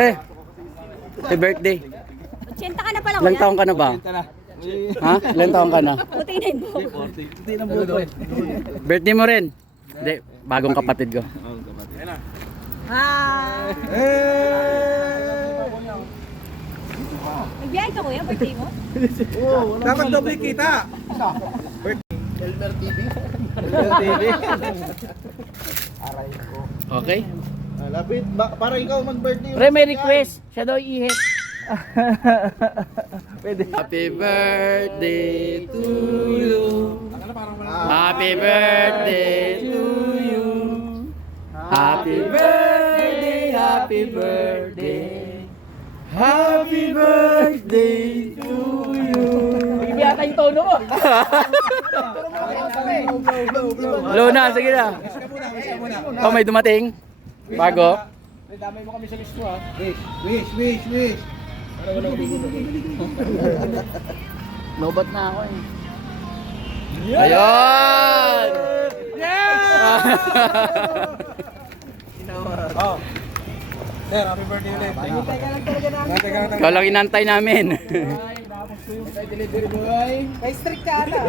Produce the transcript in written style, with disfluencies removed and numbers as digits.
Eh, happy birthday. 80 ka na pala, Ilang kuya. taong ka na ba? Ha? Ilang taong ka na? Puti na yun po. Birthday mo rin? Hindi, bagong kapatid ko. Hi! Nagbiyahe ka kuya, birthday mo? Dapat doble kita. Okay? Lapit, para ikaw mag-birthday. Pre, may request. Siya daw ihit. Pwede. Happy birthday to you. Happy birthday to you. Happy birthday, happy birthday. Happy birthday to you. Ibiyata yung tono ko. Low na, sige na. Oh, may dumating. Bago. Damay mo kami sa listo ha. Wish. Lobat na ako eh. Ayun! Oh. Sir, happy birthday ulit. Hintay ka lang talaga namin. Ikaw lang inantay namin. Delivery boy. Kay strict ka ata.